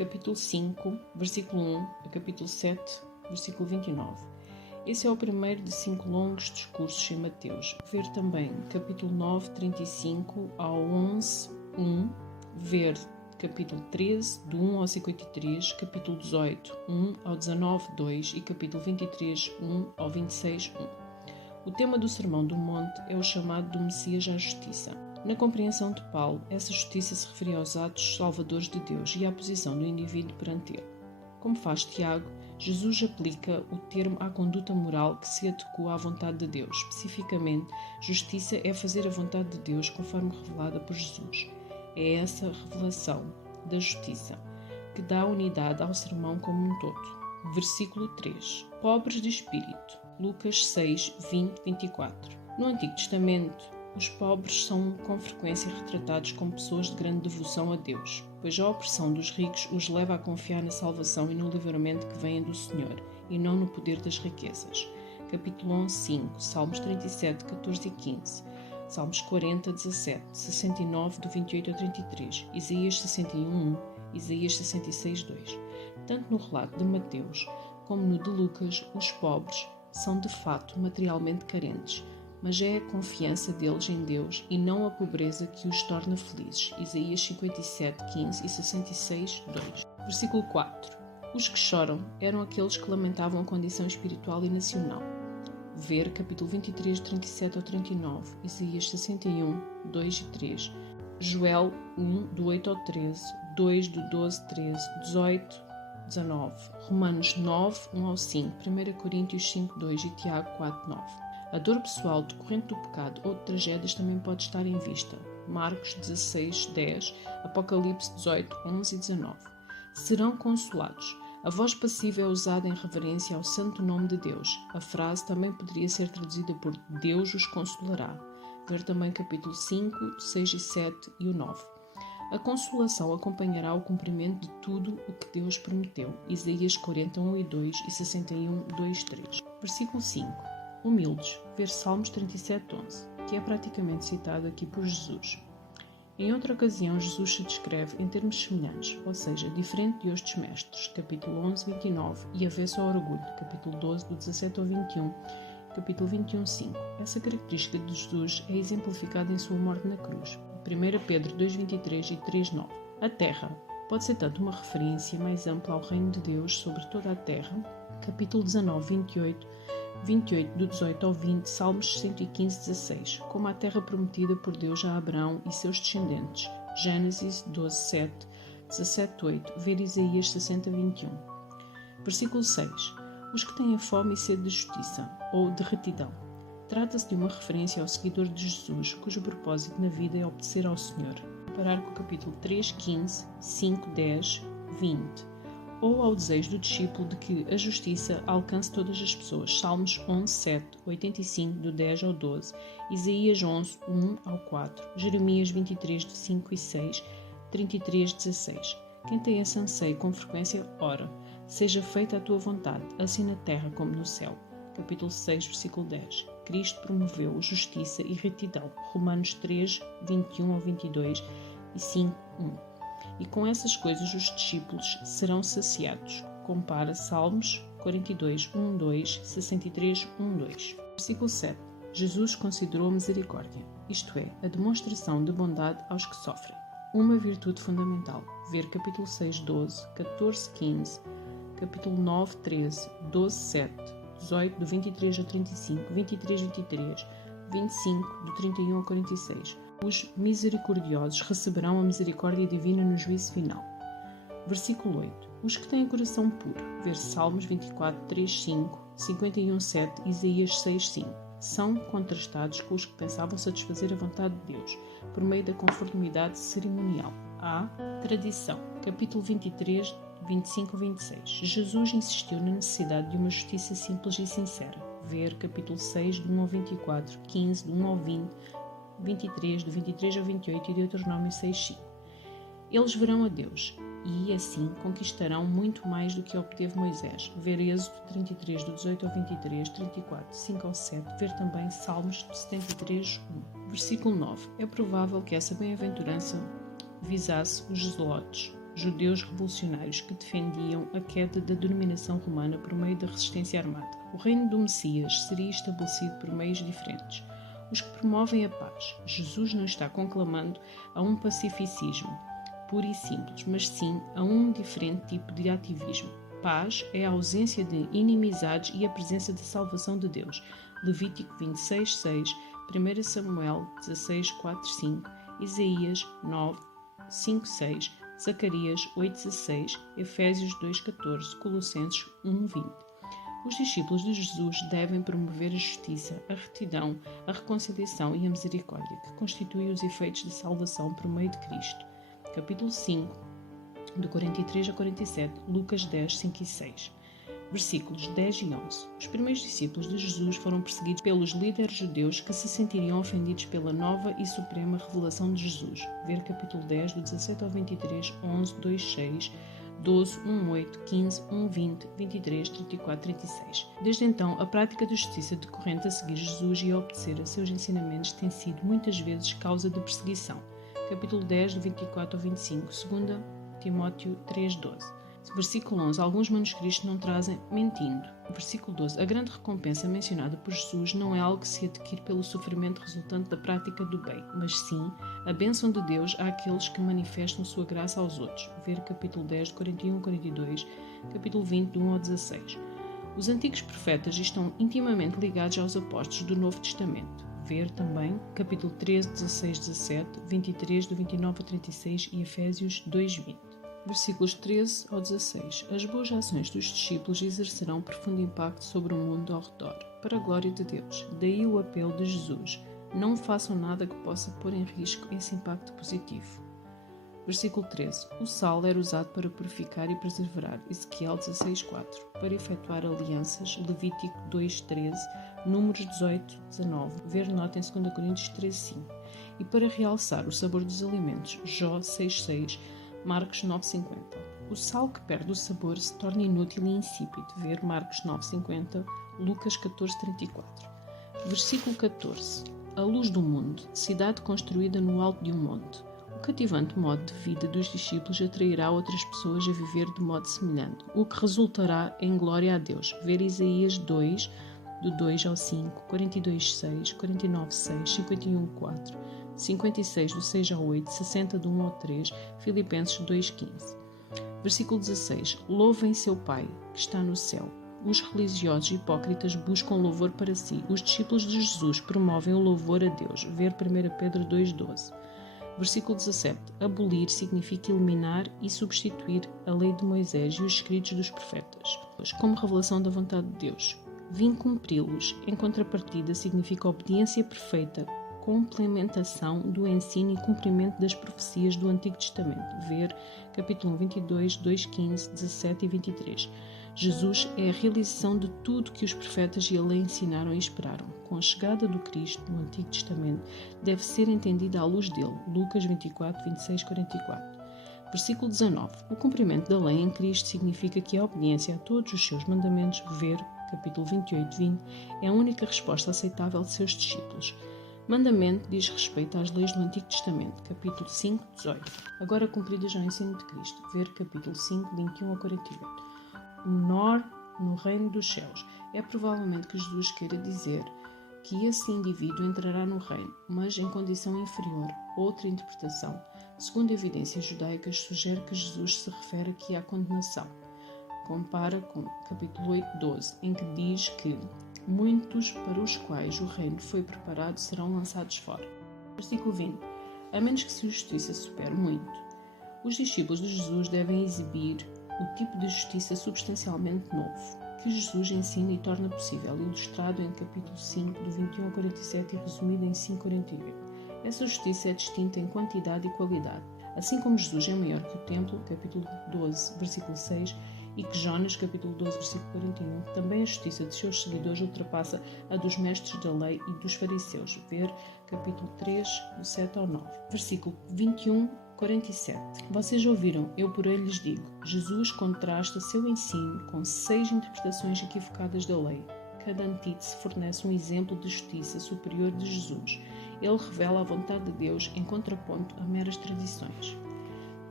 capítulo 5, versículo 1 a capítulo 7, versículo 29. Esse é o primeiro de 5 longos discursos em Mateus. Ver também capítulo 9, 35 ao 11, 1. Ver capítulo 13, do 1 ao 53, capítulo 18, 1 ao 19, 2 e capítulo 23, 1 ao 26, 1. O tema do Sermão do Monte é o chamado do Messias à justiça. Na compreensão de Paulo, essa justiça se referia aos atos salvadores de Deus e à posição do indivíduo perante ele. Como faz Tiago, Jesus aplica o termo à conduta moral que se adequa à vontade de Deus. Especificamente, justiça é fazer a vontade de Deus conforme revelada por Jesus. É essa revelação da justiça que dá unidade ao sermão como um todo. Versículo 3. Pobres de espírito. Lucas 6, 20, 24. No Antigo Testamento, os pobres são com frequência retratados como pessoas de grande devoção a Deus, pois a opressão dos ricos os leva a confiar na salvação e no livramento que vêm do Senhor, e não no poder das riquezas. Capítulo 11, 5, Salmos 37, 14 e 15, Salmos 40, 17, 69, do 28 ao 33, Isaías 61, 1, Isaías 66, 2. Tanto no relato de Mateus como no de Lucas, os pobres são de fato materialmente carentes, mas é a confiança deles em Deus e não a pobreza que os torna felizes. Isaías 57, 15 e 66, 2. Versículo 4. Os que choram eram aqueles que lamentavam a condição espiritual e nacional. Ver capítulo 23, 37 ao 39, Isaías 61, 2 e 3, Joel 1, do 8 ao 13, 2 do 12, 13, 18, 19, Romanos 9, 1 ao 5, 1 Coríntios 5, 2 e Tiago 4, 9. A dor pessoal decorrente do pecado ou de tragédias também pode estar em vista. Marcos 16, 10, Apocalipse 18, 11 e 19. Serão consolados. A voz passiva é usada em reverência ao santo nome de Deus. A frase também poderia ser traduzida por Deus os consolará. Ver também capítulo 5, 6 e 7 e o 9. A consolação acompanhará o cumprimento de tudo o que Deus prometeu. Isaías 41 e 2 e 61, 2, 3. Versículo 5. Humildes, ver Salmos 37, 11, que é praticamente citado aqui por Jesus. Em outra ocasião, Jesus se descreve em termos semelhantes, ou seja, diferente de estes mestres, capítulo 11, 29, e avesso ao orgulho, capítulo 12, do 17 ao 21, capítulo 21, 5. Essa característica de Jesus é exemplificada em sua morte na cruz, 1 Pedro 2, 23 e 3, 9. A terra pode ser tanto uma referência mais ampla ao reino de Deus sobre toda a terra, capítulo 19, 28, do 18 ao 20, Salmos 115, 16, como a terra prometida por Deus a Abraão e seus descendentes, Gênesis 12, 7, 17, 8, ver Isaías 60, 21. Versículo 6. Os que têm fome e sede de justiça, ou de retidão. Trata-se de uma referência ao seguidor de Jesus, cujo propósito na vida é obedecer ao Senhor. Comparar com o capítulo 3, 15, 5, 10, 20. Ou ao desejo do discípulo de que a justiça alcance todas as pessoas. Salmos 11, 7, 85, do 10 ao 12, Isaías 11, 1 ao 4, Jeremias 23, de 5 e 6, 33, 16. Quem tem esse anseio com frequência, ora, seja feita a tua vontade, assim na terra como no céu. Capítulo 6, versículo 10. Cristo promoveu justiça e retidão. Romanos 3, 21 ao 22 e 5, 1. E com essas coisas os discípulos serão saciados. Compara Salmos 42, 1, 2, 63, 1, 2. Versículo 7. Jesus considerou a misericórdia, isto é, a demonstração de bondade aos que sofrem, uma virtude fundamental. Ver capítulo 6, 12, 14, 15, capítulo 9, 13, 12, 7, 18, do 23 ao 35, 23, 23, 25, do 31 ao 46. Os misericordiosos receberão a misericórdia divina no juízo final. Versículo 8. Os que têm coração puro, ver Salmos 24, 3, 5, 51, 7, Isaías 6, 5, são contrastados com os que pensavam satisfazer a vontade de Deus, por meio da conformidade cerimonial. A tradição. Capítulo 23, 25 a 26. Jesus insistiu na necessidade de uma justiça simples e sincera. Ver capítulo 6, do 1 ao 24, 15, do 1 ao 20, 23, do 23 ao 28 e Deuteronômio 6, 5. Eles verão a Deus e, assim, conquistarão muito mais do que obteve Moisés. Ver Êxodo 33, do 18 ao 23, 34, 5 ao 7. Ver também Salmos 73, 1. Versículo 9. É provável que essa bem-aventurança visasse os zelotes. judeus revolucionários que defendiam a queda da dominação romana por meio da resistência armada. O reino do Messias seria estabelecido por meios diferentes. Os que promovem a paz. Jesus não está conclamando a um pacificismo puro e simples, mas sim a um diferente tipo de ativismo. Paz é a ausência de inimizades e a presença da salvação de Deus. Levítico 26, 6, 1 Samuel 16, 4, 5, Isaías 9, 5, 6, Zacarias 8, 16, Efésios 2, 14, Colossenses 1, 20. Os discípulos de Jesus devem promover a justiça, a retidão, a reconciliação e a misericórdia, que constituem os efeitos de salvação por meio de Cristo. Capítulo 5, de 43 a 47, Lucas 10, 5 e 6. Versículos 10 e 11. Os primeiros discípulos de Jesus foram perseguidos pelos líderes judeus que se sentiriam ofendidos pela nova e suprema revelação de Jesus. Ver capítulo 10, do 17 ao 23, 11, 2, 6, 12, 1, 8, 15, 1, 20, 23, 34, 36. Desde então, a prática da justiça decorrente a seguir Jesus e a obedecer a seus ensinamentos tem sido muitas vezes causa de perseguição. Capítulo 10, do 24 ao 25, 2 Timóteo 3, 12. Versículo 11. Alguns manuscritos não trazem mentindo. Versículo 12. A grande recompensa mencionada por Jesus não é algo que se adquire pelo sofrimento resultante da prática do bem, mas sim a bênção de Deus àqueles que manifestam sua graça aos outros. Ver capítulo 10, de 41 a 42, capítulo 20, de 1 ao 16. Os antigos profetas estão intimamente ligados aos apóstolos do Novo Testamento. Ver também capítulo 13, 16, 17, 23, do 29 a 36 e Efésios 2, 20. Versículos 13 ao 16. As boas ações dos discípulos exercerão profundo impacto sobre o mundo ao redor, para a glória de Deus. Daí o apelo de Jesus. Não façam nada que possa pôr em risco esse impacto positivo. Versículo 13. O sal era usado para purificar e preservar. Ezequiel 16, 4. Para efetuar alianças. Levítico 2, 13. Números 18, 19. Ver nota em 2 Coríntios 13, 5. E para realçar o sabor dos alimentos. Jó 6, 6. Marcos 9,50. O sal que perde o sabor se torna inútil e insípido. Ver Marcos 9,50, Lucas 14,34. Versículo 14. A luz do mundo, cidade construída no alto de um monte. O cativante modo de vida dos discípulos atrairá outras pessoas a viver de modo semelhante, o que resultará em glória a Deus. Ver Isaías 2, do 2 ao 5, 42, 6, 49, 6, 51, 4. 56 do 6 ao 8, 60 do 1 ao 3, Filipenses 2,15. Versículo 16. Louvem seu Pai, que está no céu. Os religiosos hipócritas buscam louvor para si. Os discípulos de Jesus promovem o louvor a Deus. Ver 1 Pedro 2,12. Versículo 17. Abolir significa eliminar e substituir a lei de Moisés e os escritos dos profetas, como revelação da vontade de Deus. Vim cumpri-los. Em contrapartida, significa obediência perfeita, complementação do ensino e cumprimento das profecias do Antigo Testamento. Ver capítulo 22, 2, 15, 17 e 23. Jesus é a realização de tudo que os profetas e a lei ensinaram e esperaram. Com a chegada do Cristo no Antigo Testamento, deve ser entendida à luz dele. Lucas 24, 26, 44. Versículo 19. O cumprimento da lei em Cristo significa que a obediência a todos os seus mandamentos, ver capítulo 28, 20, é a única resposta aceitável de seus discípulos. Mandamento diz respeito às leis do Antigo Testamento, capítulo 5, 18. Agora cumpridas ao ensino de Cristo, ver capítulo 5, 21 a 48. O menor no reino dos céus. É provavelmente que Jesus queira dizer que esse indivíduo entrará no reino, mas em condição inferior. Outra interpretação, segundo evidências judaicas, sugere que Jesus se refere aqui à condenação. Compara com capítulo 8, 12, em que diz que muitos para os quais o reino foi preparado serão lançados fora. Versículo 20. A menos que sua justiça supere muito. Os discípulos de Jesus devem exibir o tipo de justiça substancialmente novo, que Jesus ensina e torna possível, ilustrado em capítulo 5, do 21 ao 47 e resumido em 5,48. Essa justiça é distinta em quantidade e qualidade. Assim como Jesus é maior que o templo, capítulo 12, versículo 6, e que Jonas, capítulo 12, versículo 41, também a justiça de seus seguidores ultrapassa a dos mestres da lei e dos fariseus. Ver capítulo 3, do 7 ao 9. Versículo 21, 47. Vocês ouviram, eu porém lhes digo. Jesus contrasta seu ensino com 6 interpretações equivocadas da lei. Cada antítese fornece um exemplo de justiça superior de Jesus. Ele revela a vontade de Deus em contraponto a meras tradições.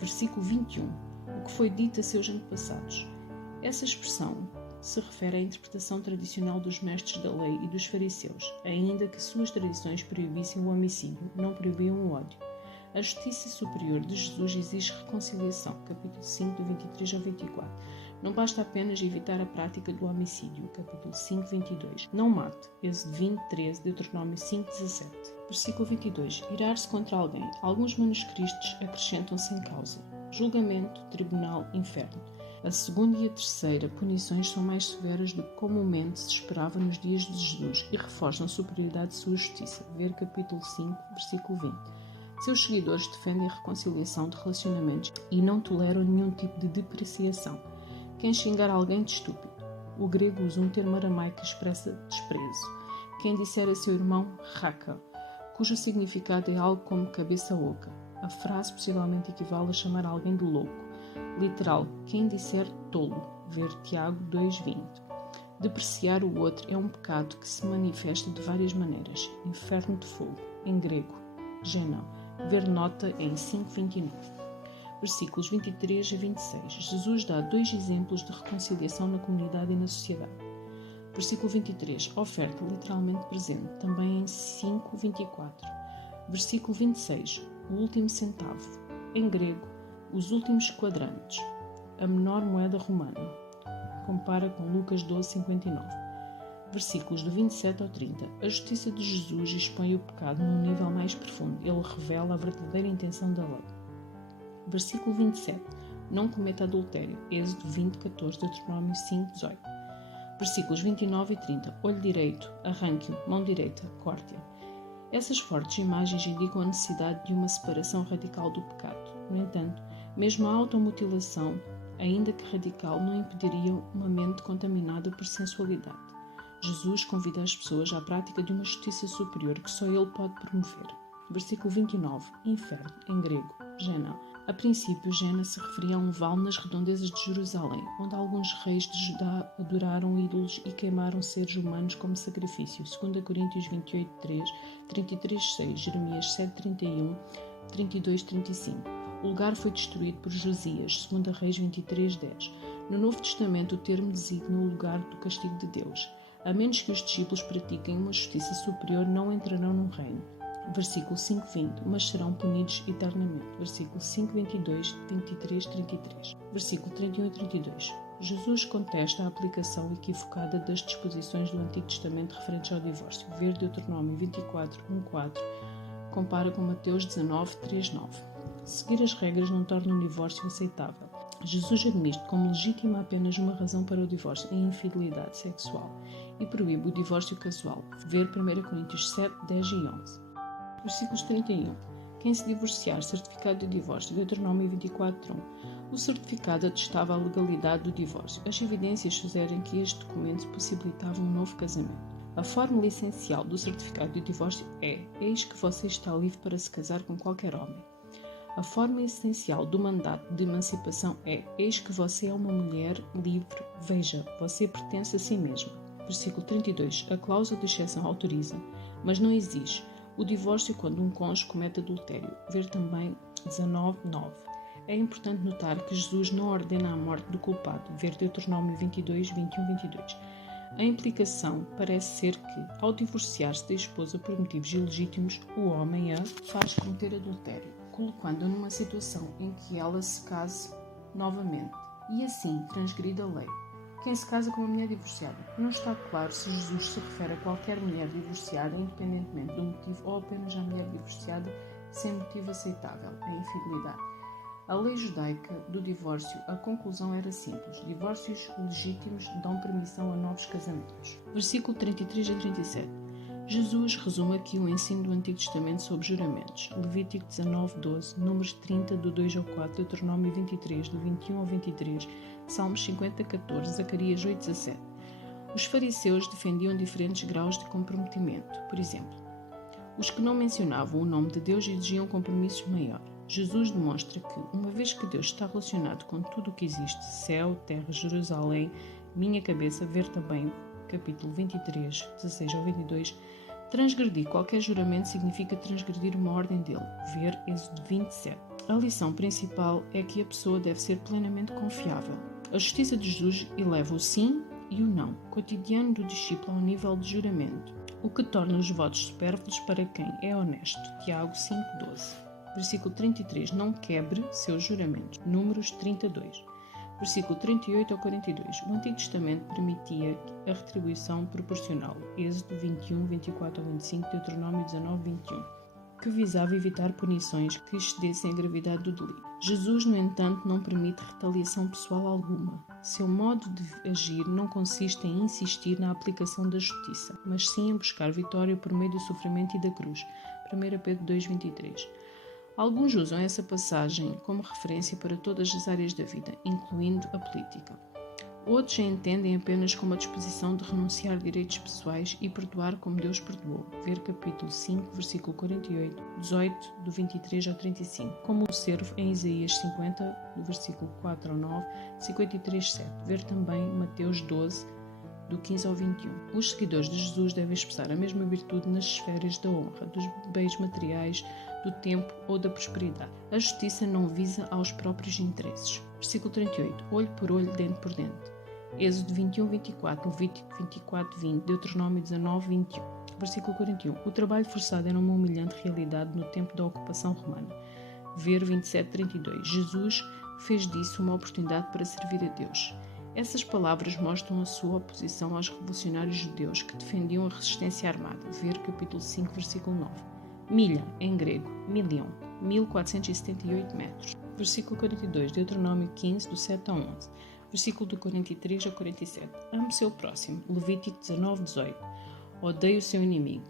Versículo 21. O que foi dito a seus antepassados. Essa expressão se refere à interpretação tradicional dos mestres da lei e dos fariseus, ainda que suas tradições proibissem o homicídio, não proibiam o ódio. A justiça superior de Jesus exige reconciliação, capítulo 5, do 23 ao 24. Não basta apenas evitar a prática do homicídio, capítulo 5, 22. Não mate, Êxodo 20, 13, Deuteronômio 5, 17. Versículo 22. Irar-se contra alguém. Alguns manuscritos acrescentam sem causa. Julgamento, tribunal, inferno. A segunda e a terceira punições são mais severas do que comumente se esperava nos dias de Jesus e reforçam a superioridade de sua justiça. Ver capítulo 5, versículo 20. Seus seguidores defendem a reconciliação de relacionamentos e não toleram nenhum tipo de depreciação. Quem xingar alguém de estúpido. O grego usa um termo aramaico que expressa desprezo. Quem disser a seu irmão raka, cujo significado é algo como cabeça oca. A frase possivelmente equivale a chamar alguém de louco. Literal, quem disser tolo, ver Tiago 2:20. Depreciar o outro é um pecado que se manifesta de várias maneiras. Inferno de fogo, em grego, Genão, ver nota em 5:29. Versículos 23 a 26. Jesus dá 2 exemplos de reconciliação na comunidade e na sociedade. Versículo 23. Oferta, literalmente presente, também em 5:24. Versículo 26. O último centavo, em grego, os últimos quadrantes, a menor moeda romana. Compara com Lucas 12:59. Versículos do 27 ao 30. A justiça de Jesus expõe o pecado num nível mais profundo. Ele revela a verdadeira intenção da lei. Versículo 27. Não cometa adultério. Êxodo 20:14, Deuteronômio 5:18. Versículos 29 e 30. Olho direito, arranque-o, mão direita, corte-a. Essas fortes imagens indicam a necessidade de uma separação radical do pecado. No entanto, mesmo a automutilação, ainda que radical, não impediria uma mente contaminada por sensualidade. Jesus convida as pessoas à prática de uma justiça superior que só Ele pode promover. Versículo 29. Inferno, em grego, Genão. A princípio, Gena se referia a um vale nas redondezas de Jerusalém, onde alguns reis de Judá adoraram ídolos e queimaram seres humanos como sacrifício. 2 Coríntios 28:3, 33:6, Jeremias 7:31, 32:35. O lugar foi destruído por Josias, 2 Reis 23:10. No Novo Testamento, o termo designa o lugar do castigo de Deus. A menos que os discípulos pratiquem uma justiça superior, não entrarão no reino. Versículo 5:20, mas serão punidos eternamente. Versículo 5:22, 23, 33. Versículo 31 e 32. Jesus contesta a aplicação equivocada das disposições do Antigo Testamento referentes ao divórcio. Ver Deuteronômio 24:1-4, compara com Mateus 19:3-9. Seguir as regras não torna um divórcio aceitável. Jesus admite como legítima apenas uma razão para o divórcio, a infidelidade sexual, e proíbe o divórcio casual. Ver 1 Coríntios 7, 10 e 11. Versículos 31. Quem se divorciar, certificado de divórcio, Deuteronômio 24:1. O certificado atestava a legalidade do divórcio. As evidências sugerem que este documento possibilitava um novo casamento. A fórmula essencial do certificado de divórcio é: eis que você está livre para se casar com qualquer homem. A fórmula essencial do mandato de emancipação é: eis que você é uma mulher livre, veja, você pertence a si mesma. Versículo 32. A cláusula de exceção autoriza, mas não exige, o divórcio quando um cônjuge comete adultério. Ver também 19:9. É importante notar que Jesus não ordena a morte do culpado. Ver Deuteronômio 22, 21, 22. A implicação parece ser que, ao divorciar-se da esposa por motivos ilegítimos, o homem a faz cometer adultério, colocando-a numa situação em que ela se case novamente e assim transgride a lei. Quem se casa com uma mulher divorciada? Não está claro se Jesus se refere a qualquer mulher divorciada, independentemente do motivo, ou apenas à mulher divorciada sem motivo aceitável, a infidelidade. A lei judaica do divórcio, a conclusão era simples: divórcios legítimos dão permissão a novos casamentos. Versículo 33 a 37. Jesus resume aqui o ensino do Antigo Testamento sobre juramentos. Levítico 19:12, Números 30, do 2 ao 4, Deuteronômio 23, do 21 ao 23, Salmos 50:14, Zacarias 8:17. Os fariseus defendiam diferentes graus de comprometimento. Por exemplo, os que não mencionavam o nome de Deus exigiam compromissos maiores. Jesus demonstra que, uma vez que Deus está relacionado com tudo o que existe, céu, terra, Jerusalém, minha cabeça, ver também capítulo 23, 16 ao 22, transgredir qualquer juramento significa transgredir uma ordem dele. Ver Êxodo 27. A lição principal é que a pessoa deve ser plenamente confiável. A justiça de Jesus eleva o sim e o não, cotidiano do discípulo ao nível de juramento, o que torna os votos supérfluos para quem é honesto. Tiago 5,12. Versículo 33. Não quebre seus juramentos. Números 32. Versículo 38 ao 42. O Antigo Testamento permitia a retribuição proporcional. Êxodo 21, 24 ao 25, Deuteronômio 19, 21. Que visava evitar punições que excedessem a gravidade do delito. Jesus, no entanto, não permite retaliação pessoal alguma. Seu modo de agir não consiste em insistir na aplicação da justiça, mas sim em buscar vitória por meio do sofrimento e da cruz. 1 Pedro 2,23. Alguns usam essa passagem como referência para todas as áreas da vida, incluindo a política. Outros a entendem apenas como a disposição de renunciar a direitos pessoais e perdoar como Deus perdoou. Ver capítulo 5, versículo 48, 18, do 23 ao 35. Como o servo em Isaías 50, do versículo 4 ao 9, 53, 7. Ver também Mateus 12, do 15 ao 21. Os seguidores de Jesus devem expressar a mesma virtude nas esferas da honra, dos bens materiais, do tempo ou da prosperidade. A justiça não visa aos próprios interesses. Versículo 38. Olho por olho, dente por dente. Êxodo 21, 24, Levítico 24, 20, Deuteronômio 19, 21. Versículo 41. O trabalho forçado era uma humilhante realidade no tempo da ocupação romana. Ver 27, 32. Jesus fez disso uma oportunidade para servir a Deus. Essas palavras mostram a sua oposição aos revolucionários judeus que defendiam a resistência armada. Ver capítulo 5, versículo 9. Milha, em grego, milion, 1478 metros. Versículo 42, Deuteronômio 15, do 7 ao 11. Versículo do 43 ao 47. Ame seu próximo. Levítico 19, 18. Odeie o seu inimigo.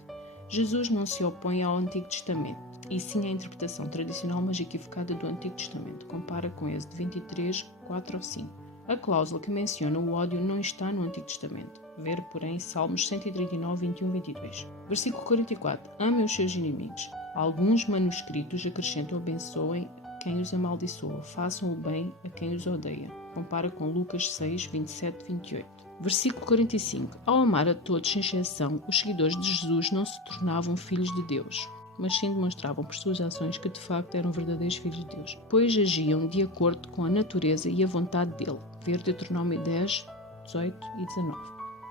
Jesus não se opõe ao Antigo Testamento, e sim à interpretação tradicional mas equivocada do Antigo Testamento. Compara com Êxodo 23, 4 ao 5. A cláusula que menciona o ódio não está no Antigo Testamento. Ver, porém, Salmos 139, 21, 22. Versículo 44. Ame os seus inimigos. Alguns manuscritos acrescentam abençoem quem os amaldiçoa, façam o bem a quem os odeia. Compara com Lucas 6, 27, 28. Versículo 45. Ao amar a todos sem exceção, os seguidores de Jesus não se tornavam filhos de Deus, mas sim demonstravam por suas ações que de facto eram verdadeiros filhos de Deus, pois agiam de acordo com a natureza e a vontade dele. Ver Deuteronômio 10, 18 e 19.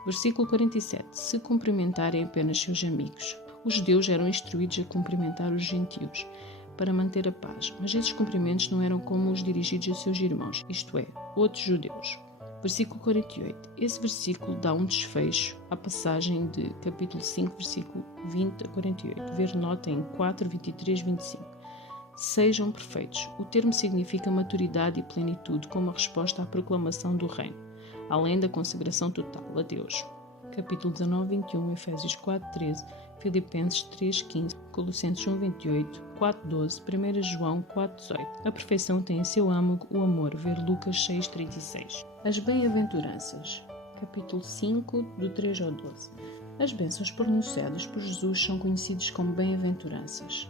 Versículo 47. Se cumprimentarem apenas seus amigos. Os judeus eram instruídos a cumprimentar os gentios para manter a paz, mas esses cumprimentos não eram como os dirigidos a seus irmãos, isto é, outros judeus. Versículo 48. Esse versículo dá um desfecho à passagem de capítulo 5, versículo 20 a 48. Ver nota em 4, 23, 25. Sejam perfeitos. O termo significa maturidade e plenitude como a resposta à proclamação do reino, além da consagração total a Deus. Capítulo 19, 21, Efésios 4, 13, Filipenses 3, 15, Colossenses 1, 28, 4, 12, 1 João 4, 18. A perfeição tem em seu âmago o amor. Ver Lucas 6, 36. As bem-aventuranças. Capítulo 5, do 3 ao 12. As bênçãos pronunciadas por Jesus são conhecidas como bem-aventuranças.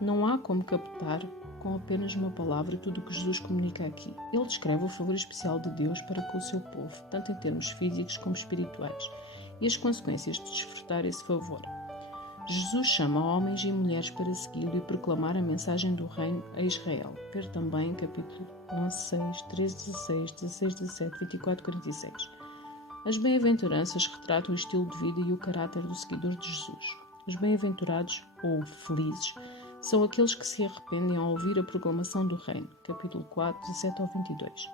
Não há como captar com apenas uma palavra tudo o que Jesus comunica aqui. Ele descreve o favor especial de Deus para com o seu povo, tanto em termos físicos como espirituais, e as consequências de desfrutar esse favor. Jesus chama homens e mulheres para segui-lo e proclamar a mensagem do reino a Israel. Ver também capítulo 11, 6, 13, 16, 16, 17, 24, 46. As bem-aventuranças retratam o estilo de vida e o caráter do seguidor de Jesus. Os bem-aventurados, ou felizes, são aqueles que se arrependem ao ouvir a proclamação do reino. Capítulo 4, 17 ao 22.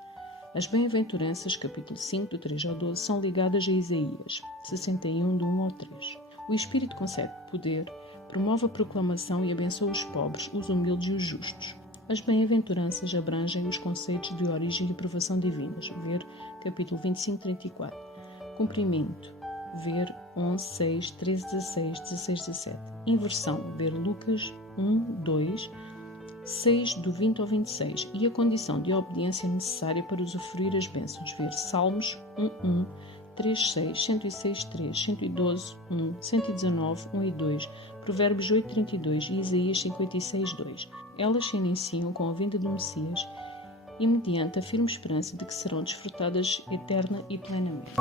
As bem-aventuranças, capítulo 5, do 3 ao 12, são ligadas a Isaías 61, do 1 ao 3. O Espírito concede poder, promove a proclamação e abençoa os pobres, os humildes e os justos. As bem-aventuranças abrangem os conceitos de origem e aprovação divinas. Ver capítulo 25, 34. Cumprimento. Ver 11, 6, 13, 16, 16, 17. Inversão. Ver Lucas 1, 2, 6 do 20 ao 26. E a condição de obediência necessária para usufruir as bênçãos. Ver Salmos 1, 1. 3, 6, 106, 3, 112, 1, 119, 1 e 2, Provérbios 8, 32 e Isaías 56, 2. Elas se iniciam com a vinda do Messias e mediante a firme esperança de que serão desfrutadas eterna e plenamente.